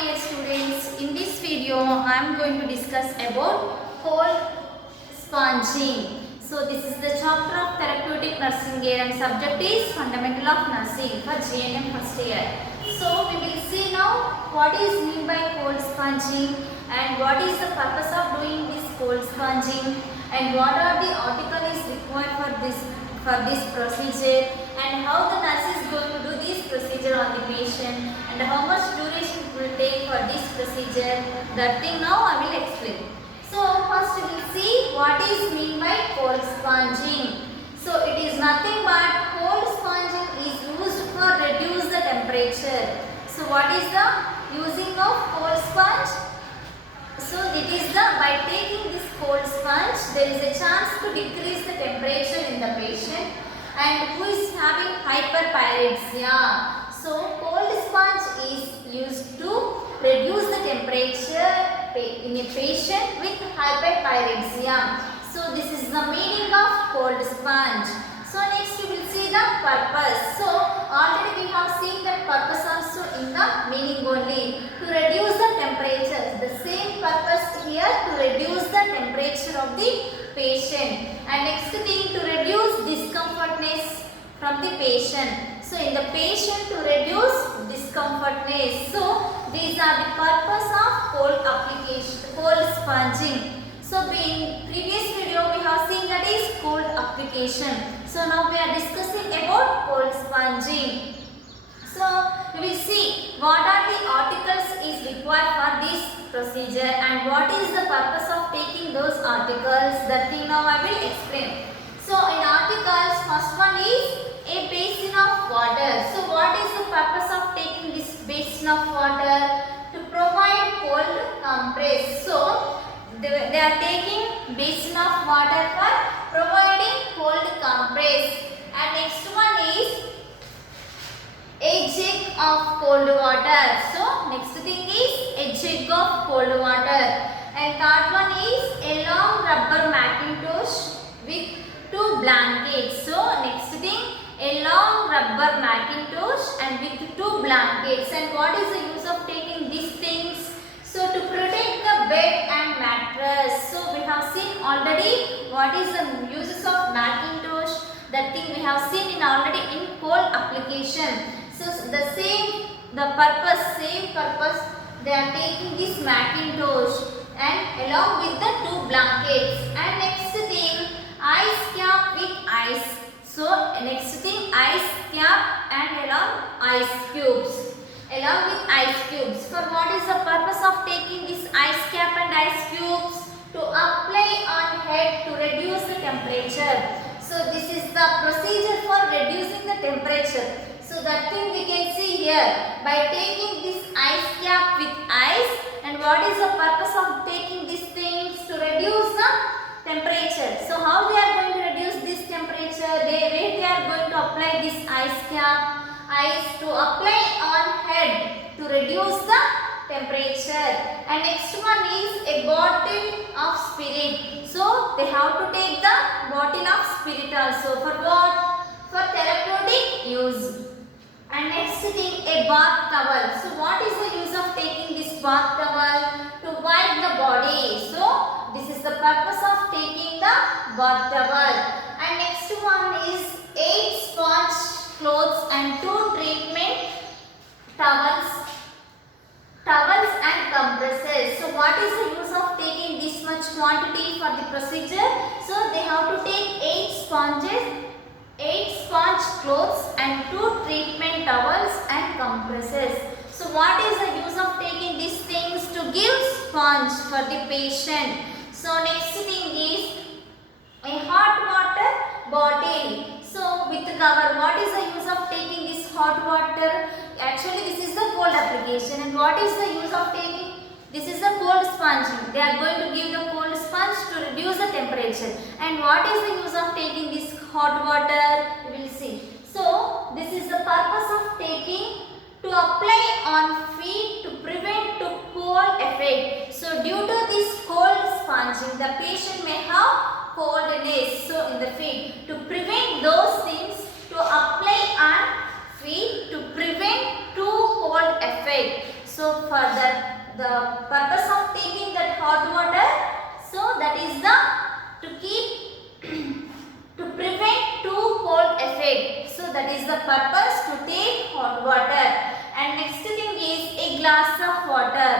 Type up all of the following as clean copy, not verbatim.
dear students, in this video I am going to discuss about cold sponging. So this is the chapter of therapeutic nursing care and subject is fundamental of nursing for GNM first year. So we will see now what is meant by cold sponging and what is the purpose of doing this cold sponging and what are the article is required for this procedure and how the nurse is going to do this procedure on the patient and how much duration it will take for this procedure. That thing now I will explain. So first we will see what is mean by cold sponging. So it is nothing but cold sponging is used for reduce the temperature. So what is the using of cold sponge? So it is the by taking this cold sponge there is a chance to decrease the temperature in the patient and who is having hyperpyrexia. So cold sponge is used to reduce the temperature in a patient with hyperpyrexia. So this is the meaning of cold sponge. So next we will see the purpose. So already we have seen the purpose also in the meaning only, to reduce the temperature. The same purpose here, to reduce the temperature of the patient. And next thing, to reduce discomfortness from the patient. So in the patient, to reduce discomfortness. So these are the purpose of cold application, cold sponging. So in previous video we have seen that is cold application. So now we are discussing about cold sponging. So we will see what are the articles is required for this procedure and what is the purpose of taking those articles. That thing now I will explain. So in articles, first one is a basin of water. So what is the purpose of taking this basin of water? To provide cold compress. So they are taking basin of water for providing cold compress. And next one is a jug of cold water. So next thing is a jug of cold water. And third one is a long rubber Macintosh with 2 blankets. So next thing, a long rubber Macintosh and with 2 blankets. And what is the use of taking these things? So to protect the bed and mattress. So we have seen already what is the uses of Macintosh. That thing we have seen in already in cold application. So the same purpose they are taking this Macintosh and along with the 2 blankets. And next thing, ice cap with ice. So next thing, ice cap and along ice cubes. Along with ice cubes. For what is the purpose of taking this ice cap and ice cubes? To apply on head to reduce the temperature. So this is the procedure for reducing the temperature. So that thing we can see here by taking this ice cap with ice. And what is the purpose of taking these things? To reduce the temperature. So how they are going to reduce this temperature? Where they are going to apply this ice cap? Ice to apply on head to reduce the temperature. And next one is a bottle of spirit. So they have to take the bottle of spirit also. For what? For therapeutic use. And next thing, a bath towel. So what is the use of taking this bath towel? To wipe the body. So this is the purpose of taking the bath towel. And next one is 8 sponge clothes and 2 treatment towels and compresses. So what is the use of taking this much quantity for the procedure? So they have to take 8 sponges, 8 sponge clothes and 2 treatment towels and compresses. So what is the use of taking these things? To give sponge for the patient. So next thing is a hot water bottle. So with the cover, what is the use of taking this hot water? Actually this is the cold application. And what is the use of taking? This is the cold sponging. They are going to give the cold sponge to reduce the temperature. And what is the use of taking this hot water? We will see. So this is the purpose of taking to apply on feet to prevent to cold effect. So due to this cold sponging, the patient may have coldness. So in the feet, to prevent those things, to apply on feet to prevent too cold effect. So So for that, the purpose of taking that hot water, so that is the to keep to prevent too cold effect. So that is the purpose to take hot water. And next thing is a glass of water.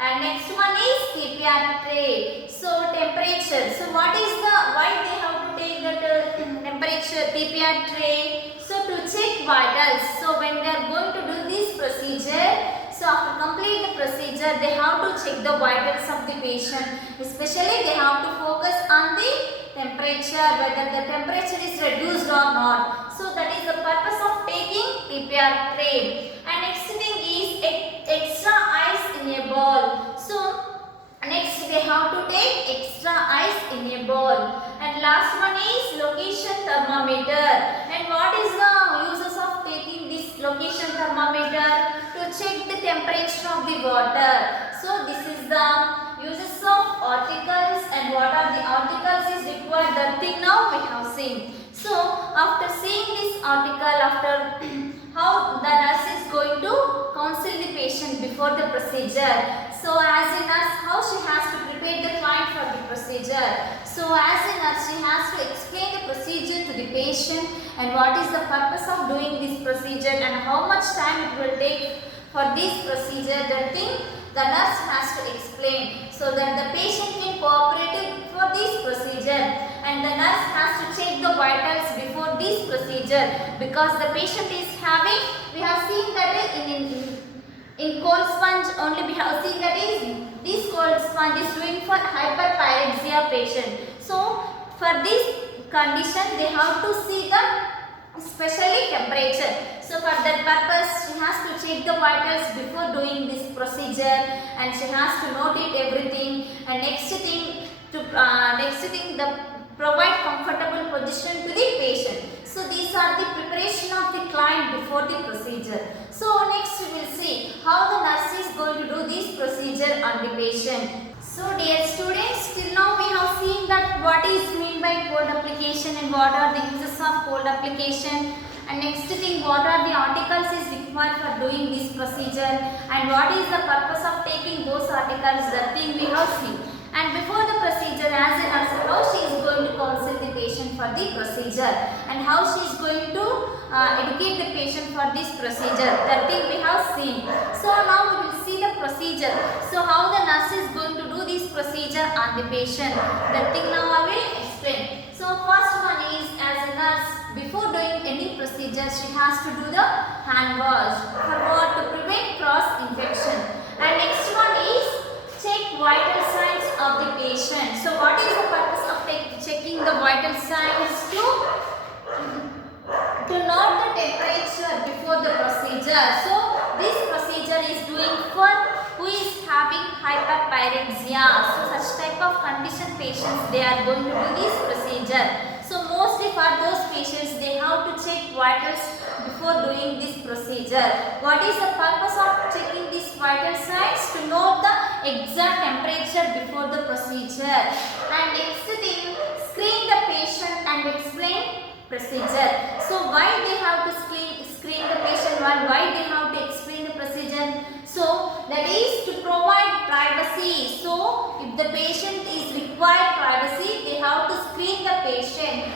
And next one is TPR tray. So temperature. So what is the why they have to take that temperature TPR tray? So to check vitals. So when they are going to do this procedure, so after complete the procedure, they have to check the vitals of the patient. Especially they have to focus on the temperature, whether the temperature is reduced or not. So that is the purpose of taking TPR tray. And next thing is extra ice in a bowl. So next they have to take extra ice in a bowl. And last one is location thermometer. And what is the uses of taking this location thermometer? To check the temperature of the water. So this is the uses of articles, and what are the articles is required. That thing now we have seen. So after seeing this article, after how the nurse is going to counsel the patient before the procedure. So as a nurse, how she has to prepare the client for the procedure. So as a nurse, she has to explain the procedure to the patient and what is the purpose of doing this procedure and how much time it will take for this procedure. The thing the nurse has to explain so that the patient can cooperate for this procedure, and the nurse has to check the vitals before this procedure, because the patient is having, we have seen that in cold sponge only we have seen that is this cold sponge is doing for hyperpyrexia patient. So for this condition they have to see the especially temperature. So for that purpose she has to check the vitals before doing this procedure, and she has to note it everything. And next thing the provide comfortable position to the patient. So these are the preparation of the client before the procedure. So next we will see how the nurse is going to do this procedure on the patient. So dear students, till now we have seen that what is meant by cold application and what are the uses of cold application, and next thing what are the articles is required for doing this procedure, and what is the purpose of taking those articles, that thing we have seen. And before the procedure, as a nurse, how she is going to counsel the patient for the procedure and how she is going to educate the patient for this procedure, that thing we have seen. So now we will see the procedure. So how the nurse is going to do this procedure on the patient, that thing now I will explain. So first one is, as a nurse, before doing any procedure she has to do the hand wash for what? To prevent cross infection. And next one is check vital signs of the patient. So what is the purpose of checking the vital signs? To note the temperature before the procedure. So this procedure is doing for who is having hyperpyrexia. So such type of condition patients, they are going to do this procedure. So mostly for those patients they have to check vitals before doing this procedure. What is the purpose of checking these vital signs? To note the exact temperature before the procedure. And next thing, screen the patient and explain procedure. So why they have to screen the patient, why they have to explain the procedure? So that is to provide privacy. So if the patient is required privacy, they have to screen the patient.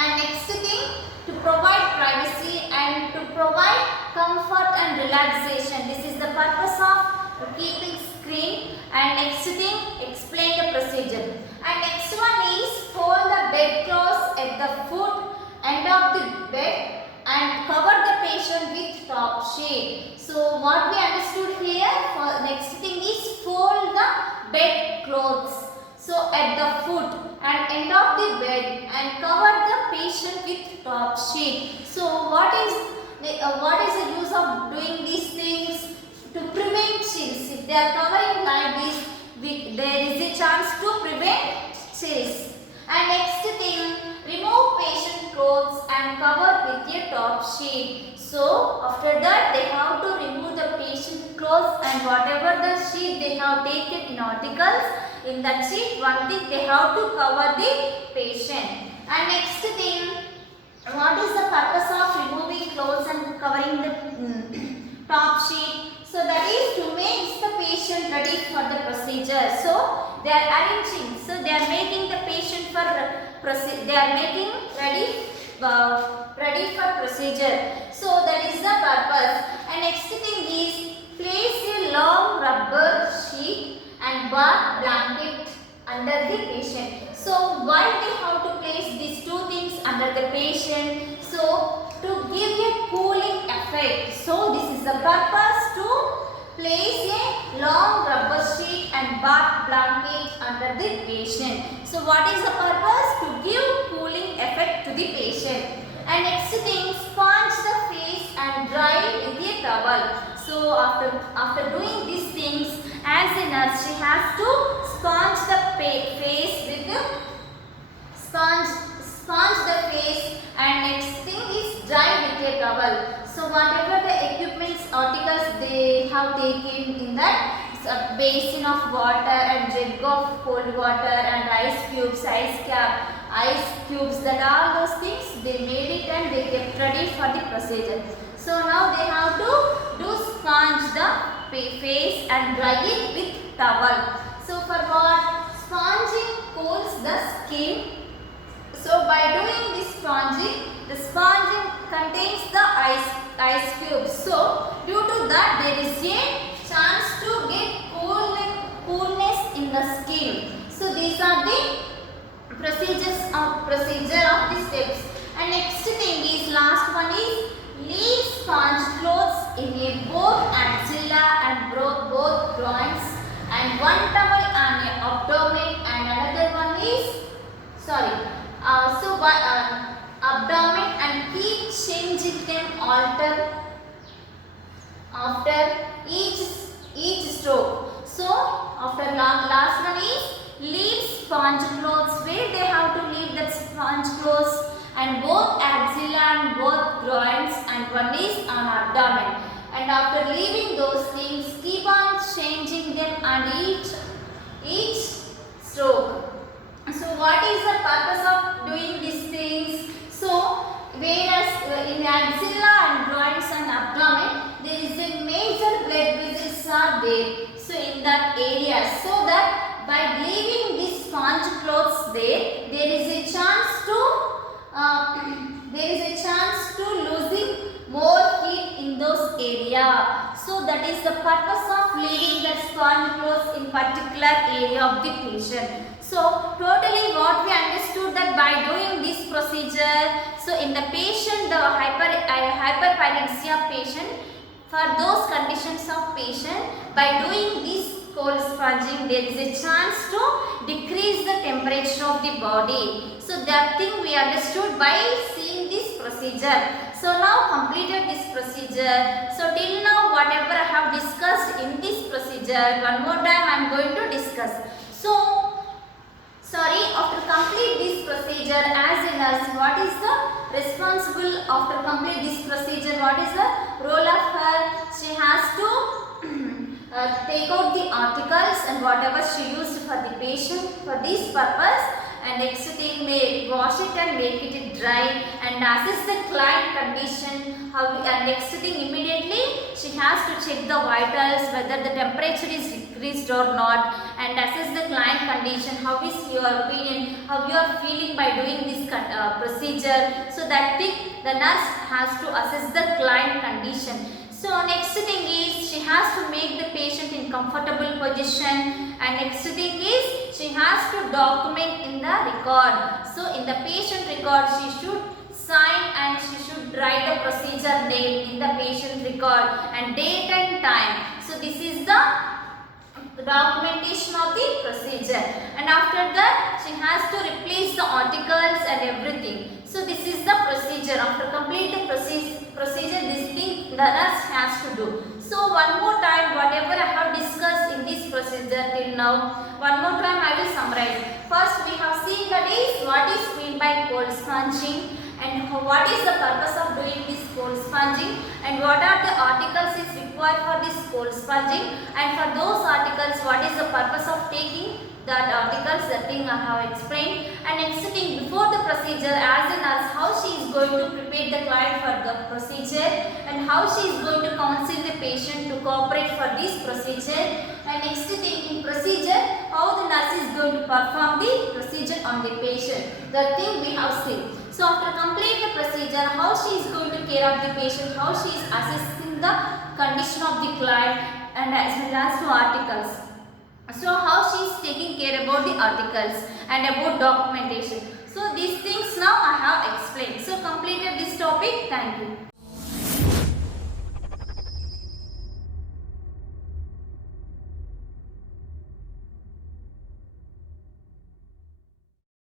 And next thing, to provide privacy and to provide comfort and relaxation. This is the purpose of keeping screen. And next thing, explain the procedure. And next one is fold the bedclothes at the foot end of the bed and cover the patient with top sheet. So what we understood here, for next thing is fold the bed clothes. So at the foot and end of the bed and cover the patient with top sheet. So what is the use of doing these things? To prevent chills. If they are covering like this, there is a chance to prevent chills. And next thing, remove patient clothes and cover with a top sheet. So after that they have to remove the patient clothes and whatever the sheet they have taken in articles, in that sheet one thing they have to cover the patient. And next thing, what is the purpose of removing clothes and covering the top sheet. So that is to make the patient ready for the procedure. So they are arranging. So they are making the patient for they are making ready for procedure. So that is the purpose. And next thing is place a long rubber sheet and bath blanket under the patient. So why they have to place these two things under the patient? So to give a cooling effect. So this is the purpose to place a long rubber sheet and bath blanket under the patient. So what is the purpose? To give cooling effect to the patient. And next thing, sponge the face and dry with a towel. So after doing these things, as a nurse, she has to sponge the face with the sponge the face, and next thing is dry with a towel. So whatever the equipments, articles they have taken in that basin of water and jug of cold water and ice cubes, ice cubes, that all those things they made it and they kept ready for the procedure. So now they have to do sponge the face and dry it with towel. So for what? Sponging cools the skin. So by doing this sponging, the sponging contains the ice cubes. So due to that, there is a chance to get coolness in the skin. So these are the procedure of the steps. And next thing is last one is leave sponge clothes in a both axilla and both groins, and one towel on a abdomen, and another one is abdomen, and keep changing them after each stroke. So after last one is leave sponge clothes, where they have to leave that sponge clothes and both axilla and both groins, and one is on abdomen. And after leaving those things, keep on changing them on each stroke. So what is the purpose of doing these things? So whereas in axilla and groins and abdomen, there is a major blood vessels are there. So in that area, so that by leaving these sponge clothes there is a chance to losing more heat in those area. So that is the purpose of leaving that sponge clothes in particular area of the patient. So totally what we understood that by doing this procedure, so in the patient, the hyperpyrexia patient, for those conditions of patient, by doing this cold sponging, there is a chance to decrease the temperature of the body. So that thing we understood by seeing this procedure. So now completed this procedure. So till now whatever I have discussed in this procedure, one more time I am going to discuss. So after complete this procedure, as a nurse, what is the responsible after complete this procedure? What is the role of her? She has to take out the articles and whatever she used for the patient for this purpose, and next thing wash it and make it dry and assess the client condition. And next thing immediately she has to check the vitals, whether the temperature is decreased or not, and assess the client condition. How is your opinion? How you are feeling by doing this procedure? So that thing the nurse has to assess the client condition. So next thing is she has to make the patient in comfortable position, and next thing is she has to document in the record. So in the patient record she should sign and she should write the procedure name in the patient record and date and time. So this is the documentation of the procedure, and after that she has to replace the articles and everything. So this is the procedure. After complete the procedure, this thing the nurse has to do. So one more time whatever I have discussed in this procedure till now, one more time I will summarize. First we have seen that is what is meant by cold sponging, and what is the purpose of doing this cold sponging, and what are the articles is required for this cold sponging, and for those articles what is the purpose of taking that articles, that thing I have explained. And next thing, before the procedure, as a nurse, how she is going to prepare the client for the procedure and how she is going to counsel the cooperate for this procedure. And next thing in procedure, how the nurse is going to perform the procedure on the patient. That thing we have seen. So after complete the procedure, how she is going to care of the patient, how she is assessing the condition of the client, and as well as the articles. So how she is taking care about the articles and about documentation. So these things now I have explained. So completed this topic. Thank you.